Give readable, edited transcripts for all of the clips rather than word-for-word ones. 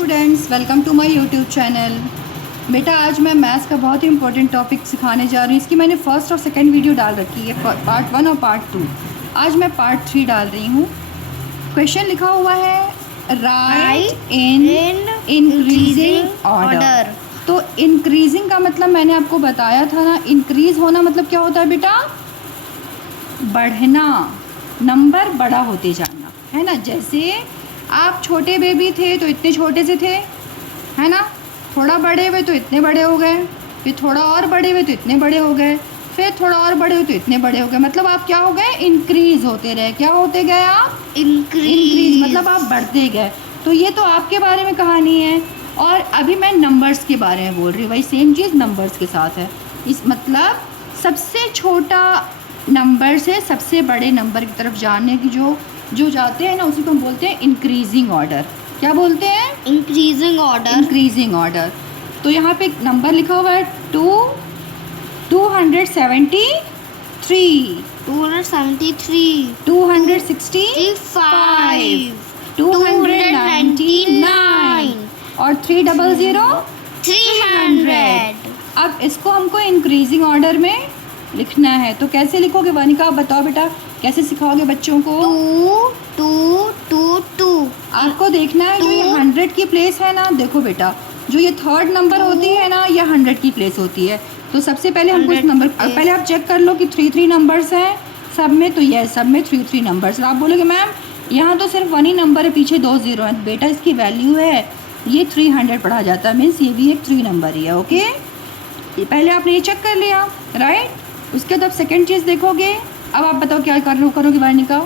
Students, welcome to my YouTube channel. बेटा आज मैं मैथ्स का बहुत ही इंपॉर्टेंट टॉपिक सिखाने जा रही हूँ। इसकी मैंने फर्स्ट और सेकंड वीडियो डाल रखी है, पार्ट 1 और पार्ट 2। आज मैं पार्ट 3 डाल रही हूँ। क्वेश्चन लिखा हुआ है राइट इन इंक्रीजिंग ऑर्डर। तो इंक्रीजिंग का मतलब मैंने आपको बताया था ना, इंक्रीज होना मतलब क्या होता है बेटा? बढ़ना, नंबर बड़ा होते जाना, है ना। जैसे आप छोटे बेबी थे तो इतने छोटे से थे, है ना। थोड़ा बड़े हुए तो इतने बड़े हो गए, फिर थोड़ा और बड़े हुए तो इतने बड़े हो गए, फिर थोड़ा और बड़े हुए तो इतने बड़े हो गए। मतलब आप क्या हो गए? इंक्रीज होते रहे। क्या होते गए आप? इंक्रीज मतलब आप बढ़ते गए। तो ये तो आपके बारे में कहानी है। और अभी मैं नंबर्स के बारे में बोल रही हूँ। वही सेम चीज़ नंबर्स के साथ है। इस मतलब सबसे छोटा नंबर से सबसे बड़े नंबर की तरफ जाने की जो जाते हैं ना, उसी को हम बोलते हैं इंक्रीजिंग ऑर्डर। क्या बोलते हैं? Increasing order. Increasing order. तो यहाँ पे एक नंबर लिखा हुआ है 273, 273, 265, 299 और 300, 300। अब इसको हमको इंक्रीजिंग ऑर्डर में लिखना है। तो कैसे लिखोगे वनिका, आप बताओ बेटा, कैसे सिखाओगे बच्चों को? 2 आपको देखना है जो ये 100 की प्लेस है ना, देखो बेटा, जो ये थर्ड नंबर होती है ना, ये 100 की प्लेस होती है। तो सबसे पहले हमको इस नंबर, पहले आप चेक कर लो कि 3 नंबर्स हैं सब में। तो ये सब में 3 नंबर्स। आप बोलोगे मैम यहाँ तो सिर्फ 1 ही नंबर है, पीछे 2 0 है। बेटा इसकी वैल्यू है, ये 300 पढ़ा जाता है, मीन्स ये भी एक 3 नंबर ही है। ओके, पहले आपने ये चेक कर लिया, राइट। उसके बाद आप सेकेंड चीज़ देखोगे। अब आप बताओ क्या करोगे वानिका?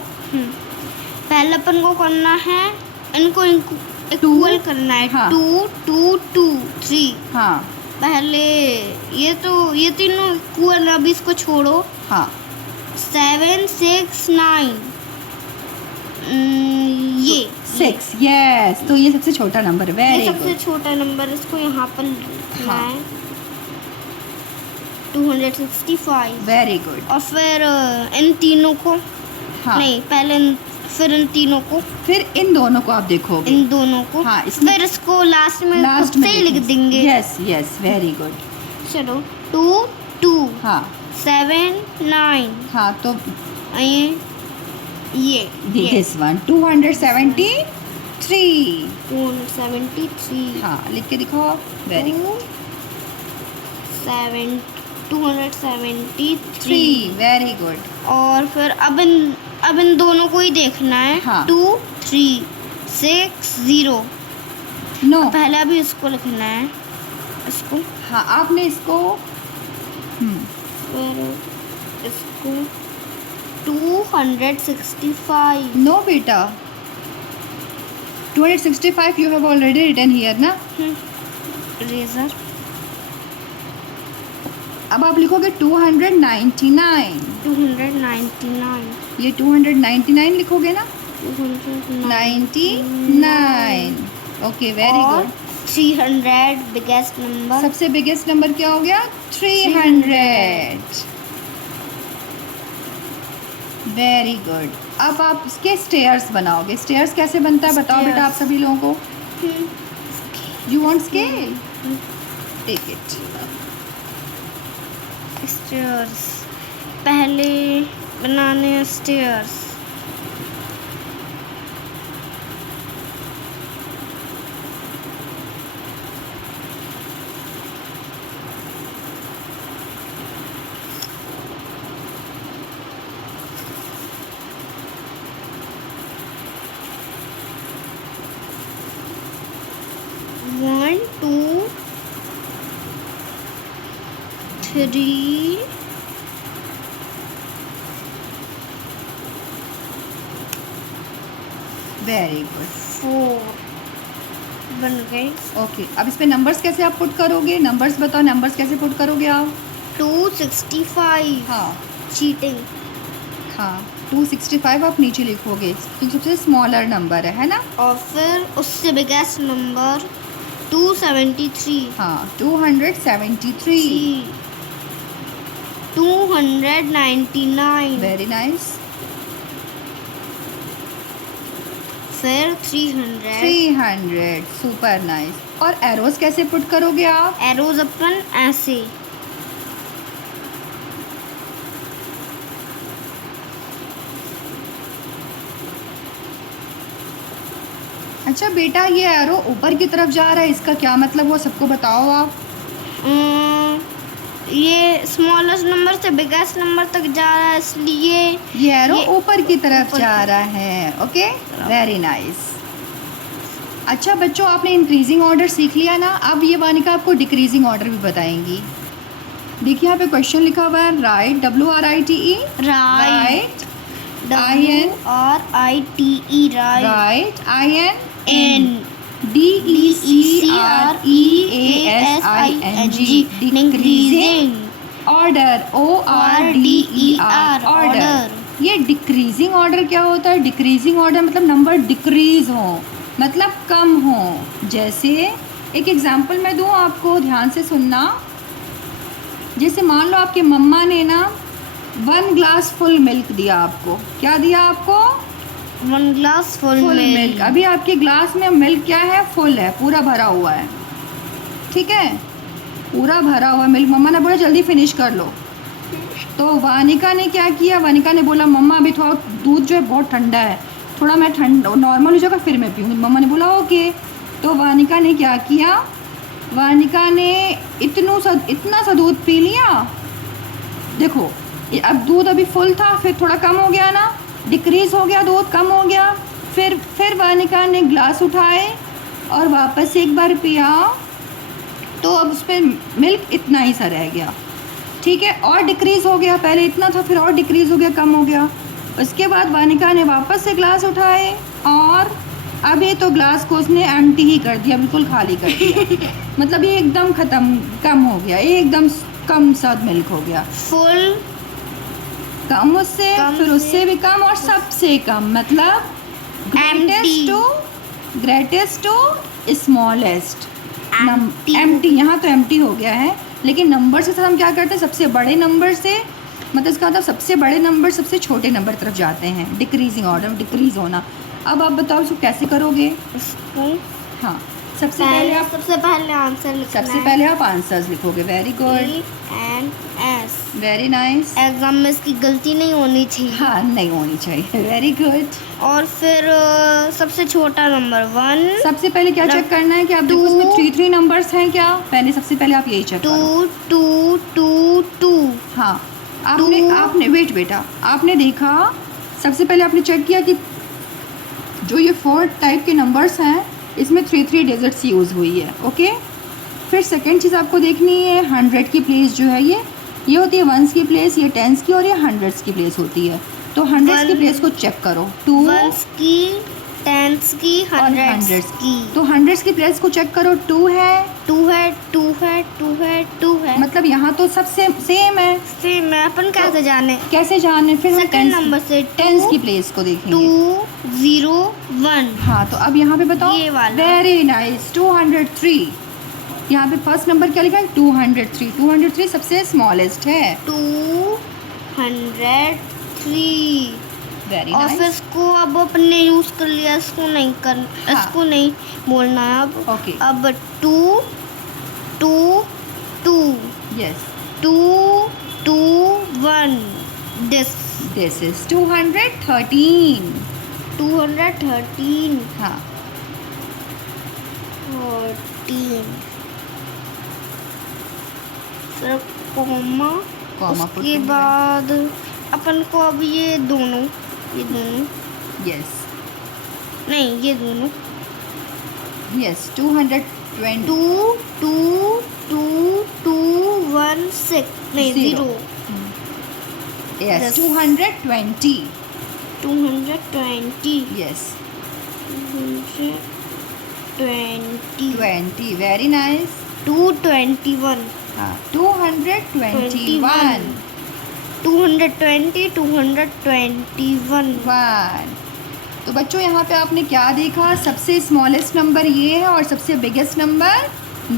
पहले अपन को करना है, इनको इक्वल करना है। हाँ। 2 2 2 3। हाँ पहले ये तीनों इक्वल। अभी इसको छोड़ो। हाँ 7 6 9 ये 6, यस। तो ये सबसे छोटा नंबर है। ये वेरी सबसे गुड। छोटा नंबर, इसको यहाँ पर लिखना हाँ। है 265। Very good. और फिर इन तीनों को, हाँ, नहीं पहले फिर इन तीनों को, फिर इन दोनों को आप देखोगे। इन दोनों को। हाँ, इसमें फिर इसको लास्ट में लास्ट खुद में से ही लिख देंगे। Yes yes, very good. चलो 2 2 हाँ 7 9 हाँ, तो ये दिस वन 273। 273। हाँ, लिख के दिखाओ। Very good. 273। Very good. और फिर अब इन दोनों को ही देखना है। हाँ। 2 3 6 0। नो, पहले अभी इसको लिखना है, इसको। हाँ आपने इसको फिर इसको 265। नो बेटा, 265 you have already written here ना। रेजर। अब आप लिखोगे 299। 299। ये 299 लिखोगे ना। 299। 99। Okay, very good. 300 biggest number. सबसे बिगेस्ट नंबर क्या हो गया? 300। Very good. अब आप इसके स्टेयर्स बनाओगे। स्टेयर्स कैसे बनता है बताओ बेटा आप सभी लोगों को। You want scale? Take it. Stairs पहले बनाने हैं। Stairs one 2 3 very good. 4 बन गए। ओके, अब इस पे नंबर्स कैसे आप पुट करोगे? नंबर्स बताओ, नंबर्स कैसे पुट करोगे आप? 265। हाँ चीटिंग। हाँ, 265 आप नीचे लिखोगे क्योंकि सबसे स्मॉलर नंबर है ना। और फिर उससे बिगेस्ट नंबर 273। हाँ, 273। 299। Very nice. फिर 300 300, सुपर नाइस। और एरोज कैसे पुट करोगे आप? एरोज अपन ऐसे अच्छा बेटा, ये एरो ऊपर की तरफ जा रहा है, इसका क्या मतलब वो सबको बताओ आप। ये स्मॉलेस्ट नंबर से बिगेस्ट नंबर तक जा रहा है, इसलिए ये एरो ये ऊपर की तरफ ऊपर जा की- रहा है। Okay, very nice. अच्छा बच्चों, आपने इंक्रीजिंग ऑर्डर सीख लिया ना। अब ये वानिका आपको डिक्रीजिंग ऑर्डर भी बताएंगी। देखिए यहाँ पे क्वेश्चन लिखा हुआ है, right, WRITE, right, IN, WRITE, right, right, IN, N, DECREASING, decreasing order, ORDER, order. ये डिक्रीजिंग ऑर्डर क्या होता है? डिक्रीजिंग ऑर्डर मतलब नंबर डिक्रीज हो, मतलब कम हो। जैसे एक एग्जांपल मैं दूं आपको, ध्यान से सुनना। जैसे मान लो आपके मम्मा ने ना 1 ग्लास फुल मिल्क दिया आपको। क्या दिया आपको? 1 ग्लास फुल मिल्क। अभी आपके ग्लास में मिल्क क्या है? फुल है, पूरा भरा हुआ है। ठीक है, पूरा भरा हुआ मिल्क। मम्मा ने बोला जल्दी फिनिश कर लो। तो वानिका ने क्या किया? वानिका ने बोला मम्मा अभी थोड़ा दूध जो है बहुत ठंडा है, थोड़ा मैं नॉर्मल हो जाएगा फिर मैं पीऊँगी। मम्मा ने बोला ओके। तो वानिका ने क्या किया? वानिका ने इतना सा दूध पी लिया। देखो ये अब दूध अभी फुल था, फिर थोड़ा कम हो गया ना, डिक्रीज़ हो गया, दूध कम हो गया। फिर वानिका ने ग्लास उठाए और वापस एक बार पिया, तो अब उस पर मिल्क इतना ही सा रह गया। ठीक है, और डिक्रीज़ हो गया, पहले इतना था फिर और डिक्रीज़ हो गया, कम हो गया। उसके बाद वानिका ने वापस से ग्लास उठाए और अभी तो ग्लास को उसने एम्प्टी ही कर दिया, बिल्कुल खाली कर दिया। मतलब ये एकदम ख़त्म, कम हो गया, ये एकदम कम सा मिल्क हो गया। फुल, कम उससे, फिर उससे भी कम और सबसे कम, मतलब ग्रेटेस्ट टू स्मॉलेस्ट। एम्प्टी, यहाँ तो एम्प्टी हो गया है, लेकिन नंबर से हम क्या करते हैं? सबसे बड़े नंबर से, मतलब इसका मतलब सबसे बड़े नंबर सबसे छोटे नंबर तरफ जाते हैं। डिक्रीजिंग ऑर्डर में डिक्रीज होना। अब आप बताओ इसको कैसे करोगे? इसको हाँ, सबसे पहले आप आंसर लिखना सबसे पहले आप आंसर्स लिखोगे। Very good, ENS। Very nice. Exam में इसकी गलती नहीं होनी चाहिए। हाँ, नहीं होनी चाहिए। Very good. और फिर सबसे छोटा नंबर 1, सबसे पहले क्या चेक करना है कि आप देखो इसमें 3 नंबर्स हैं क्या? पहले सबसे पहले आप यही चेक करो। 2 2 2 हाँ, आपने वेट बेटा, आपने देखा, सबसे पहले आपने चेक किया कि जो ये 4 टाइप के नंबर्स हैं इसमें 3 डिजिट्स यूज़ हुई है। ओके, फिर सेकंड चीज़ आपको देखनी है, 100 की प्लेस जो है ये होती है वंस की प्लेस, ये टेंस की, और ये हंड्रेड्स की प्लेस होती है। तो हंड्रेड्स की प्लेस को चेक करो। 2 वंस की, टेंस की, हंड्रेड्स की। तो हंड्रेड्स की प्लेस को चेक करो। 2 है, 2 है, 2 है, 2 है, 2 है, मतलब यहाँ तो सबसे सेम है। सेम है। अपन कैसे जाने? कैसे जाने? फिर हम सेकंड नंबर से टेंस की प्लेस को देखेंगे। 2 0 1। हाँ, तो अब यहाँ पे बताओ। ये वाला। Very nice, 203। यहाँ पे फर्स्ट नंबर क्या लिखा है? 203। 203 सबसे स्मॉलेस्ट है। 203। वेरी और फिर नाइस। इसको अब अपने यूज कर लिया, इसको नहीं कर, हाँ। इसको नहीं बोलना है अब। ओके, अब 2 2 2 यस, 2 2 1। This is 213। 213। हाँ, 13। फिर कॉमा, कॉमा उसके बाद अपन को अब ये दोनों यस, नहीं, ये दोनों यस, 220। 2 2 2 2 1 6 नहीं, 0 yes, Yes. 220। 220। Yes, 220। 20। Very nice. 221। हाँ, 221। 220 221। 1। तो बच्चों यहाँ पे आपने क्या देखा? सबसे स्मॉलेस्ट नंबर ये है और सबसे बिगेस्ट नंबर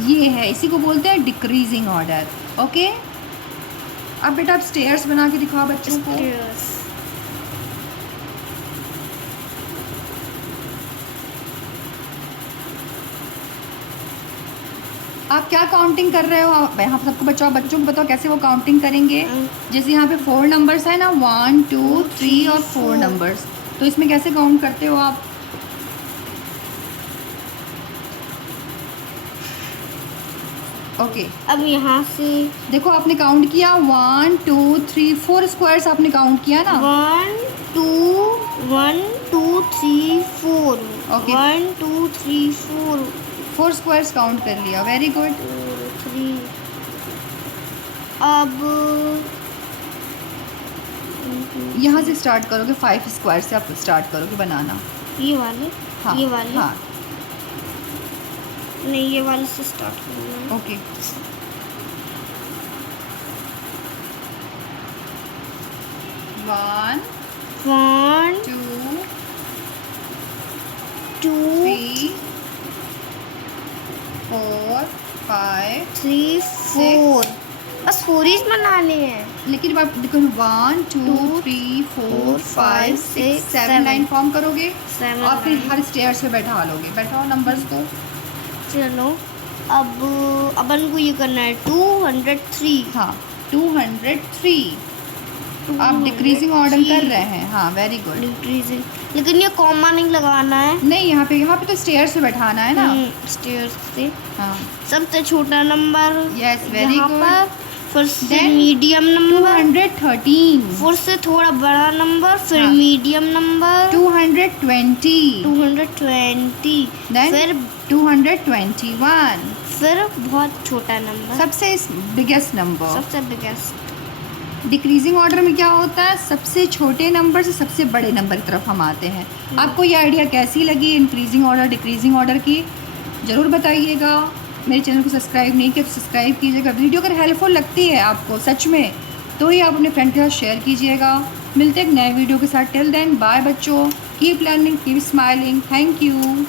ये है। इसी को बोलते हैं डिक्रीजिंग ऑर्डर। ओके, अब बेटा आप स्टेयर्स बना के दिखाओ बच्चों को। आप क्या काउंटिंग कर रहे हो? आप यहाँ पर सबको बच्चों को बताओ कैसे वो काउंटिंग करेंगे। जैसे यहाँ पे 4 नंबर्स है ना, 1 2 3 और 4 नंबर्स, तो इसमें कैसे काउंट करते हो आप? ओके अब यहाँ से देखो, आपने काउंट किया 1 2 3 4 स्क्वायर्स आपने काउंट किया ना। 1 2 3 4 Okay. 1 2 3 4 4 स्क्वायर्स काउंट कर लिया, वेरी गुड। 3। अब यहाँ से स्टार्ट करोगे, 5 स्क्वायर से आप स्टार्ट करोगे बनाना। ये वाले, हाँ ये वाले, हाँ नहीं ये वाले से स्टार्ट करना है। ओके। वन 1 2 2 3 4 5 3 4 बस 4 ही बनाने हैं। लेकिन आप देखो 1 2 3 4 5 6 7 लाइन फॉर्म करोगे 7 और फिर हर स्टेयर से बैठा लोगे। बैठाओ नंबर्स को। चलो अब अपन को ये करना है 203। हाँ 203 आप डिक्रीजिंग ऑर्डर कर रहे हैं। हाँ वेरी गुड। डिक्रीजिंग, लेकिन ये कॉमा नहीं लगाना है। नहीं, यहाँ पे तो स्टेयर से बैठाना है ना। स्टेयर्स से हाँ सबसे छोटा नंबर यस वेरी यहाँ गुड। पर, फिर से Then मीडियम नंबर, 213 फिर से थोड़ा बड़ा नंबर, फिर हाँ। मीडियम नंबर 220 220, Then फिर 221 फिर बहुत छोटा नंबर, सबसे बिगेस्ट नंबर। सबसे बिगेस्ट। डिक्रीजिंग ऑर्डर में क्या होता है, सबसे छोटे नंबर से सबसे बड़े नंबर की तरफ हम आते हैं। आपको ये आइडिया कैसी लगी इंक्रीजिंग ऑर्डर डिक्रीजिंग ऑर्डर की, ज़रूर बताइएगा। मेरे चैनल को सब्सक्राइब नहीं किया तो सब्सक्राइब कीजिएगा। वीडियो अगर हेल्पफुल लगती है आपको सच में तो ही आप अपने फ्रेंड के साथ शेयर कीजिएगा। मिलते हैं एक नए वीडियो के साथ। टिल देन बाय बच्चों, keep learning, keep smiling. Thank you.